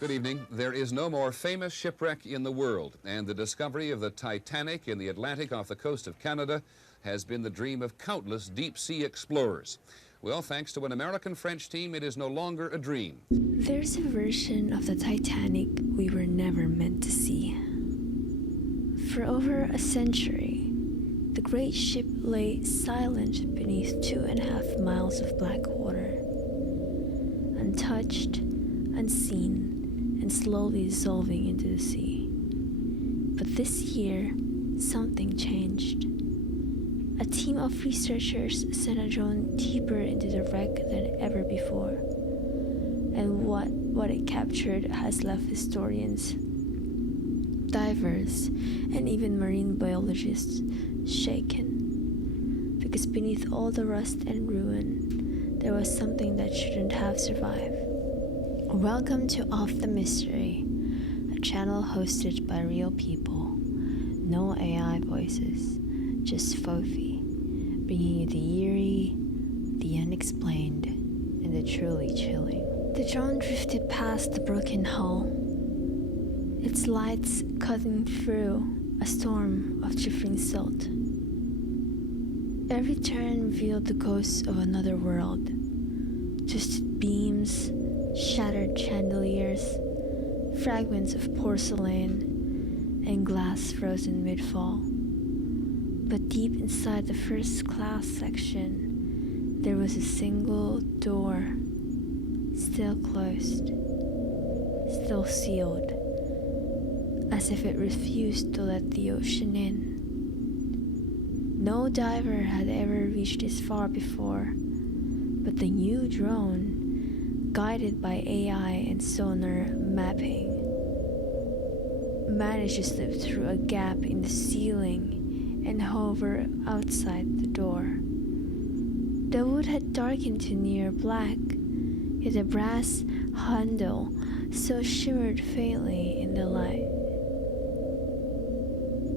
Good evening. There is no more famous shipwreck in the world, and the discovery of the Titanic in the Atlantic off the coast of Canada has been the dream of countless deep-sea explorers. Well, thanks to an American-French team, it is no longer a dream. There's a version of the Titanic we were never meant to see. For over a century, the great ship lay silent beneath 2.5 miles of black water, untouched, unseen, and slowly dissolving into the sea. But this year, something changed. A team of researchers sent a drone deeper into the wreck than ever before, and what it captured has left historians, divers, and even marine biologists shaken, because beneath all the rust and ruin, there was something that shouldn't have survived. Welcome to Off the Mystery, a channel hosted by real people. No AI voices, just Fofi, bringing you the eerie, the unexplained, and the truly chilling. The drone drifted past the broken hull, its lights cutting through a storm of drifting silt. Every turn revealed the ghosts of another world, twisted beams, shattered chandeliers, fragments of porcelain, and glass frozen mid-fall. But deep inside the first-class section, there was a single door, still closed, still sealed, as if it refused to let the ocean in. No diver had ever reached this far before, but the new drone, guided by AI and sonar mapping, managed to slip through a gap in the ceiling and hover outside the door. The wood had darkened to near black, yet the brass handle still shimmered faintly in the light.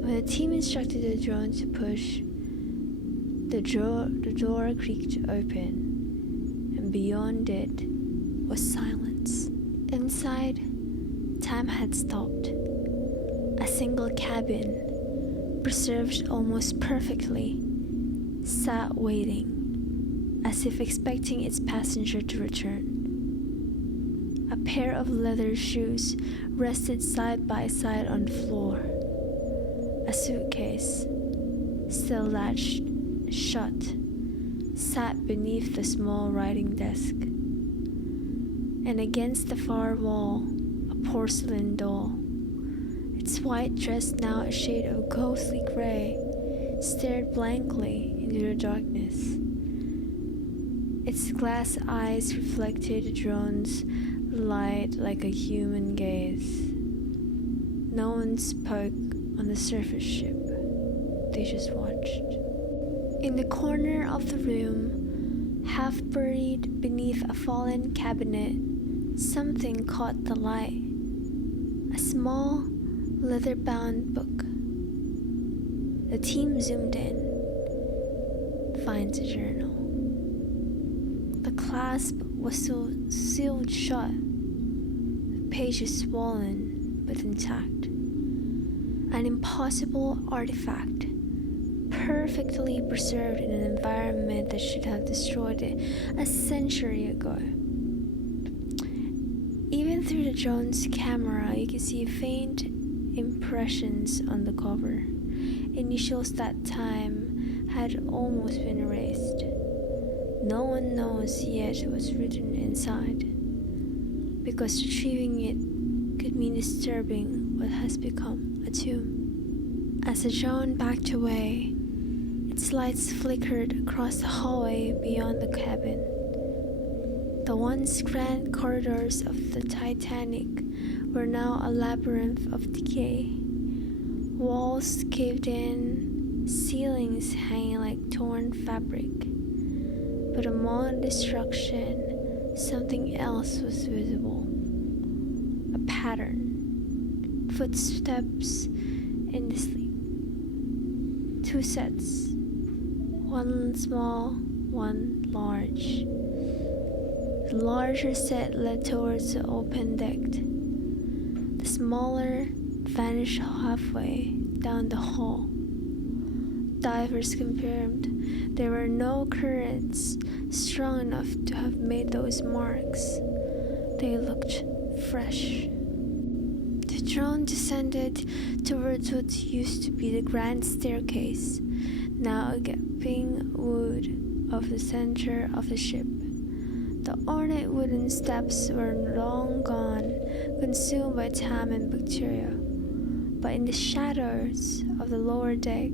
When the team instructed the drone to push, the door creaked open, and beyond it was silence. Inside, time had stopped. A single cabin, preserved almost perfectly, sat waiting, as if expecting its passenger to return. A pair of leather shoes rested side by side on the floor. A suitcase, still latched shut, sat beneath the small writing desk. And against the far wall, a porcelain doll, its white dress now a shade of ghostly gray, stared blankly into the darkness. Its glass eyes reflected the drone's light like a human gaze. No one spoke on the surface ship. They just watched. In the corner of the room, half buried beneath a fallen cabinet, something caught the light. A small, leather-bound book. The team zoomed in, finds a journal. The clasp was still sealed shut, the pages swollen but intact. An impossible artifact, perfectly preserved in an environment that should have destroyed it a century ago. Even through the drone's camera, you can see faint impressions on the cover, initials that time had almost been erased. No one knows yet what's written inside, because retrieving it could mean disturbing what has become a tomb. As the drone backed away, its lights flickered across the hallway beyond the cabin. The once grand corridors of the Titanic were now a labyrinth of decay. Walls caved in, ceilings hanging like torn fabric. But among the destruction, something else was visible. A pattern. Footsteps in the sleep. 2 sets. One small, one large. The larger set led towards the open deck, smaller vanished halfway down the hall. Divers confirmed there were no currents strong enough to have made those marks. They looked fresh. The drone descended towards what used to be the grand staircase, now a gaping wood of the center of the ship. The ornate wooden steps were long gone, consumed by time and bacteria. But in the shadows of the lower deck,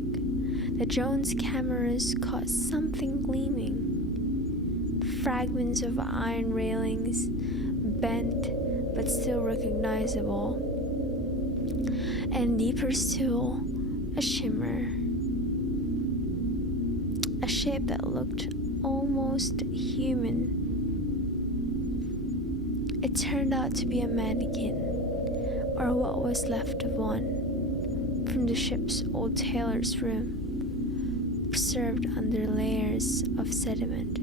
the drone's cameras caught something gleaming. Fragments of iron railings, bent but still recognizable. And deeper still, a shimmer. A shape that looked almost human. It turned out to be a mannequin, or what was left of one, from the ship's old tailor's room, preserved under layers of sediment.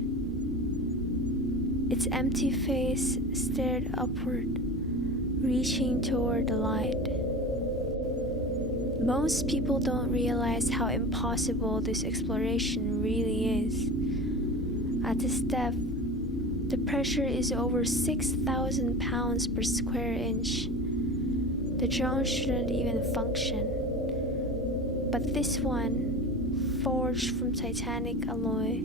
Its empty face stared upward, reaching toward the light. Most people don't realize how impossible this exploration really is. At this depth, the pressure is over 6,000 pounds per square inch. The drone shouldn't even function. But this one, forged from Titanic alloy,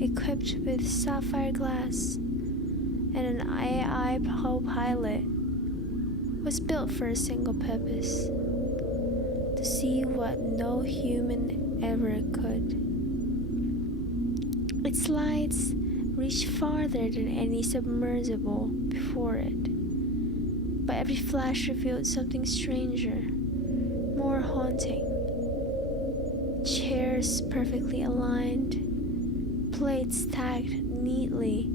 equipped with sapphire glass and an AI co-pilot, was built for a single purpose: to see what no human ever could. Its lights reached farther than any submersible before it, but every flash revealed something stranger, more haunting. Chairs perfectly aligned, plates stacked neatly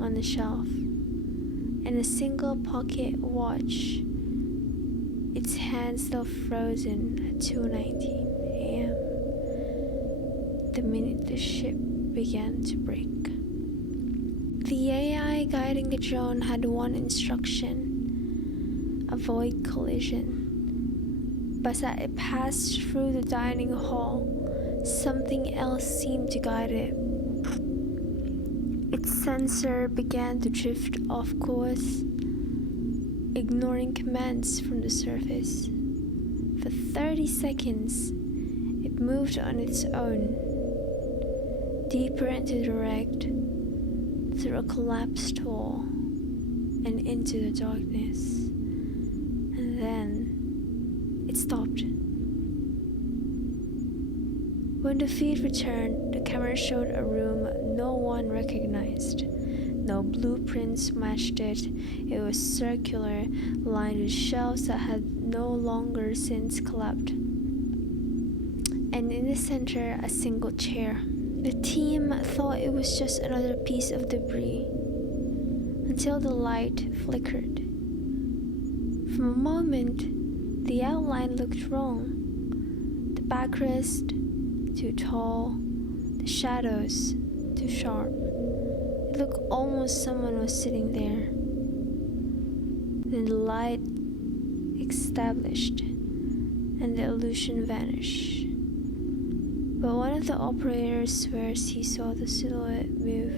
on the shelf, and a single pocket watch, its hand still frozen at 2:19 a.m. the minute the ship began to break. The AI guiding the drone had one instruction: avoid collision. But as it passed through the dining hall, something else seemed to guide it. Its sensor began to drift off course, ignoring commands from the surface. For 30 seconds, it moved on its own, deeper into the wreck, through a collapsed wall, and into the darkness. And then it stopped. When the feed returned, the camera showed a room no one recognized. No blueprints matched it. It was circular, lined with shelves that had no longer since collapsed. And in the center, a single chair. The team thought it was just another piece of debris, until the light flickered. For a moment, the outline looked wrong. The backrest, too tall. The shadows, too sharp. It looked almost someone was sitting there. Then the light established, and the illusion vanished. But one of the operators swears he saw the silhouette move.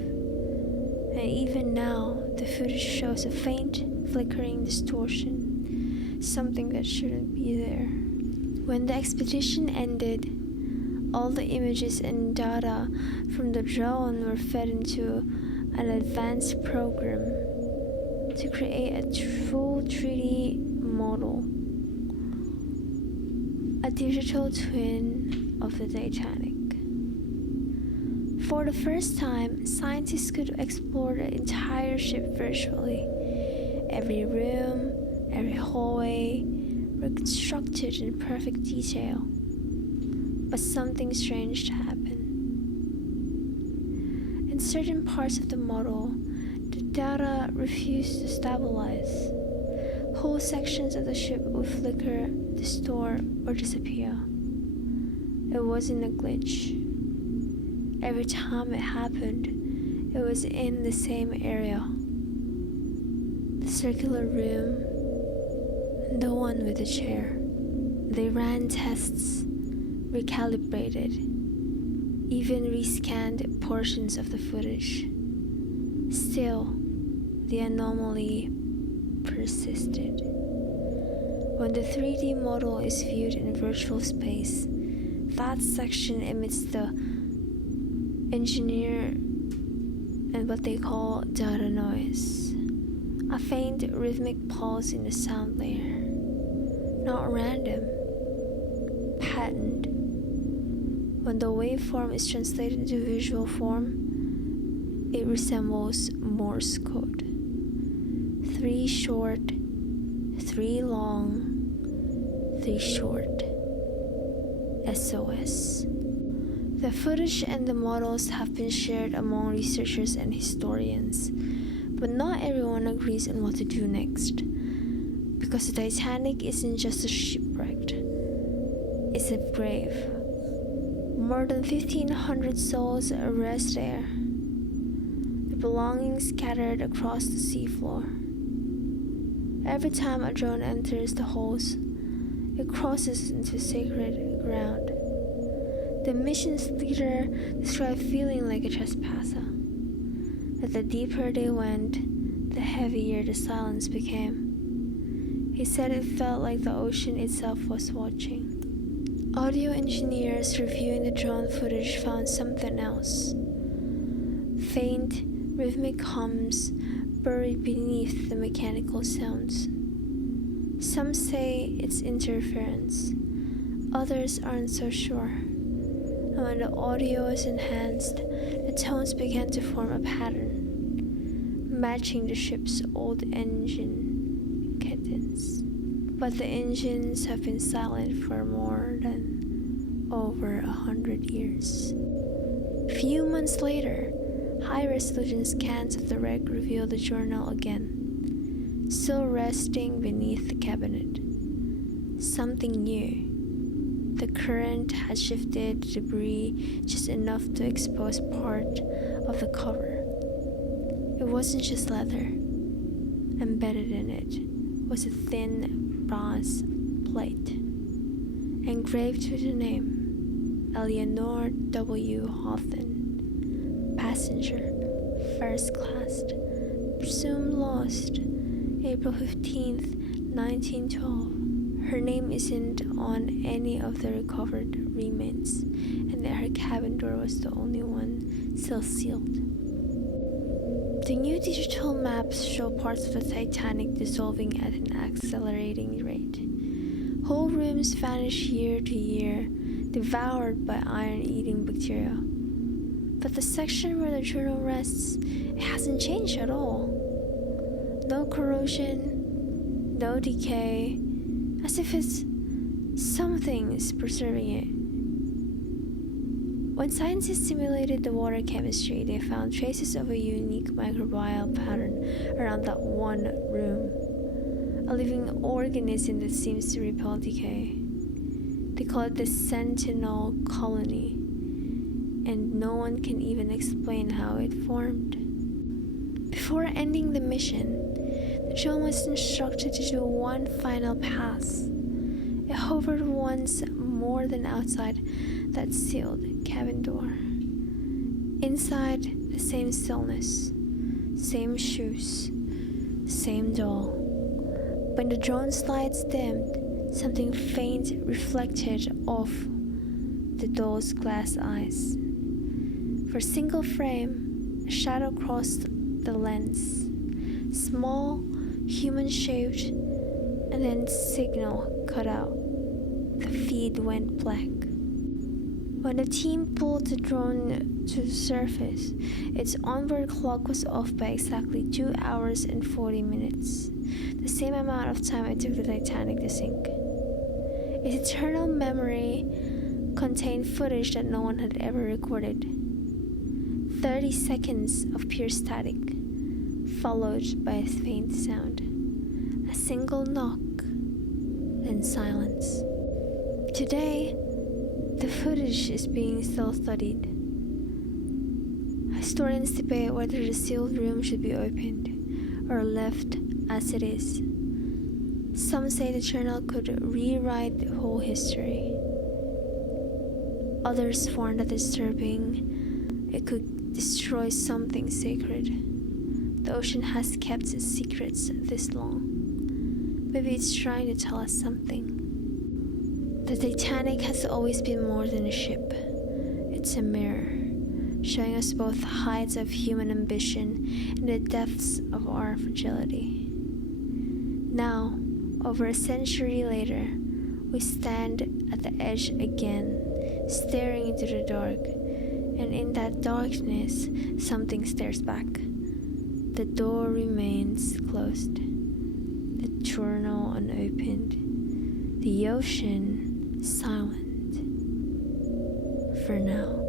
And even now, the footage shows a faint, flickering distortion, something that shouldn't be there. When the expedition ended, all the images and data from the drone were fed into an advanced program to create a full 3D model, a digital twin of the Titanic. For the first time, scientists could explore the entire ship virtually. Every room, every hallway were constructed in perfect detail. But something strange happened. In certain parts of the model, the data refused to stabilize. Whole sections of the ship would flicker, distort, or disappear. It wasn't a glitch. Every time it happened, it was in the same area. The circular room, on with the chair. They ran tests, recalibrated, even rescanned portions of the footage. Still, the anomaly persisted. When the 3D model is viewed in virtual space, that section emits the engineer and what they call data noise, a faint rhythmic pulse in the sound layer. Not random, patterned. When the waveform is translated into visual form, it resembles Morse code. 3 short, 3 long, 3 short. SOS. The footage and the models have been shared among researchers and historians, but not everyone agrees on what to do next. Because the Titanic isn't just a shipwreck, it's a grave. More than 1,500 souls rest there, their belongings scattered across the seafloor. Every time a drone enters the holes, it crosses into sacred ground. The mission's leader described feeling like a trespasser. That the deeper they went, the heavier the silence became. He said it felt like the ocean itself was watching. Audio engineers reviewing the drone footage found something else. Faint, rhythmic hums buried beneath the mechanical sounds. Some say it's interference, others aren't so sure. And when the audio is enhanced, the tones began to form a pattern, matching the ship's old engine cadence. But the engines have been silent for more than over 100 years. Few months later, high-resolution scans of the wreck revealed the journal again, still resting beneath the cabinet. Something new. The current had shifted the debris just enough to expose part of the cover. It wasn't just leather. Embedded in it was a thin brass plate, engraved with the name Eleanor W. Hawthorne, passenger, first class, presumed lost, April 15th, 1912. Her name isn't on any of the recovered remains, and that her cabin door was the only one still sealed. The new digital maps show parts of the Titanic dissolving at an accelerating rate. Whole rooms vanish year to year, devoured by iron-eating bacteria. But the section where the journal rests, it hasn't changed at all. No corrosion, no decay, as if it's something is preserving it. When scientists simulated the water chemistry, they found traces of a unique microbial pattern around that one room, a living organism that seems to repel decay. They call it the Sentinel colony, and no one can even explain how it formed. Before ending the mission, the drone was instructed to do one final pass. It hovered once more than outside that sealed cabin door. Inside, the same stillness, same shoes, same doll. When the drone's lights dimmed, something faint reflected off the doll's glass eyes. For a single frame, a shadow crossed the lens, small, human-shaped, and then signal cut out. The feed went black. When the team pulled the drone to the surface, its onboard clock was off by exactly 2 hours and 40 minutes, the same amount of time it took the Titanic to sink. Its eternal memory contained footage that no one had ever recorded. 30 seconds of pure static, followed by a faint sound, a single knock, then silence. Today, the footage is being still studied. Historians debate whether the sealed room should be opened or left as it is. Some say the journal could rewrite the whole history. Others found it disturbing. It could destroy something sacred. The ocean has kept its secrets this long. Maybe it's trying to tell us something. The Titanic has always been more than a ship. It's a mirror, showing us both the heights of human ambition and the depths of our fragility. Now, over a century later, we stand at the edge again, staring into the dark, and in that darkness, something stares back. The door remains closed, the journal unopened, the ocean silent for now.